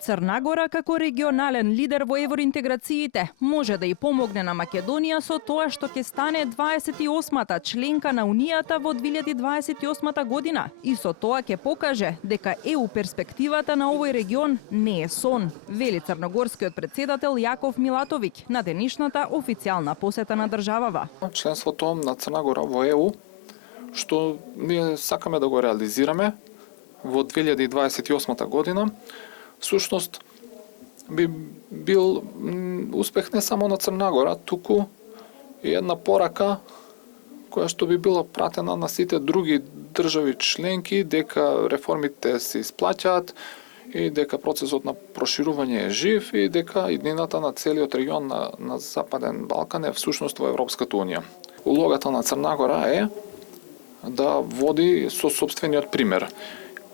Црна Гора како регионален лидер во евроинтеграциите може да и помогне на Македонија со тоа што ќе стане 28-та членка на Унијата во 2028 година и со тоа ќе покаже дека ЕУ перспективата на овој регион не е сон, вели црногорскиот претседател Јаков Милатовиќ на денешната официјална посета на државава. Членството на Црна Гора во ЕУ што ние сакаме да го реализираме во 2028 година, всушност би бил успех не само на Црна Гора, туку и една порака која што би била пратена на сите други држави членки дека реформите се исплаќаат и дека процесот на проширување е жив и дека иднината на целиот регион на Западен Балкан е всушност во Европската унија. Улогата на Црна Гора е да води со сопствениот пример.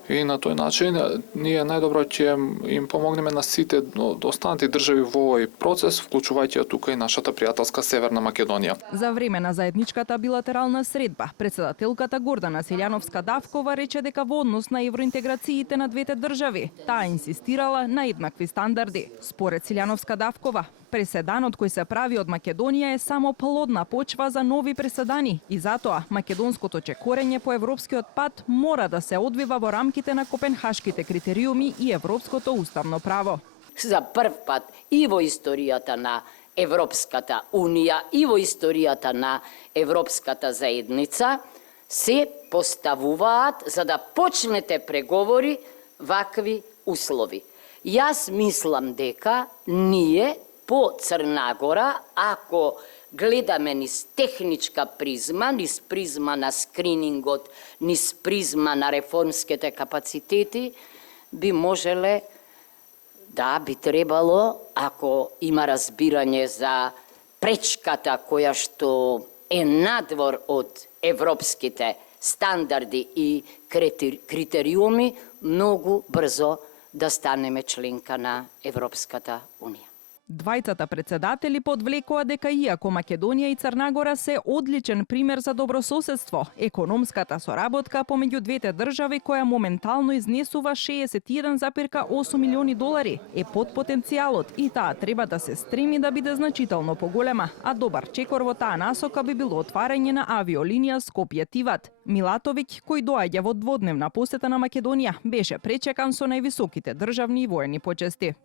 И на тој начин ние најдобро ќе им помогнеме на сите останати држави во овој процес, вклучувајќи тука и нашата пријателска Северна Македонија. За време на заедничката билатерална средба, претседателката Гордана Силјановска-Давкова рече дека во однос на евроинтеграциите на двете држави, таа инсистирала на еднакви стандарди. Според Силјановска-Давкова, преседанот кој се прави од Македонија е само плодна почва за нови преседани и затоа македонското чекорење по европскиот пат мора да се одвива во рамките на копенхашките критериуми и европското уставно право. За прв пат и во историјата на Европската унија и во историјата на Европската заедница се поставуваат за да почнете преговори вакви услови. Јас мислам дека ние по Црна Гора, ако гледаме низ техничка призма, низ призма на скринингот, низ призма на реформските капацитети, би можеле, да, би требало, ако има разбирање за пречката која што е надвор од европските стандарди и критериуми, многу брзо да станеме членка на Европската унија. Двајцата претседатели подвлекоа дека иако Македонија и Црна Гора се одличен пример за добрососедство, економската соработка помеѓу двете држави која моментално изнесува 61,8 милиони долари е под потенцијалот и таа треба да се стреми да биде значително поголема, а добар чекор во таа насока би било отварање на авиолинија Скопје-Тиват. Милатовиќ, кој доаѓа во дводневна посета на Македонија, беше пречекан со највисоките државни и воени почести.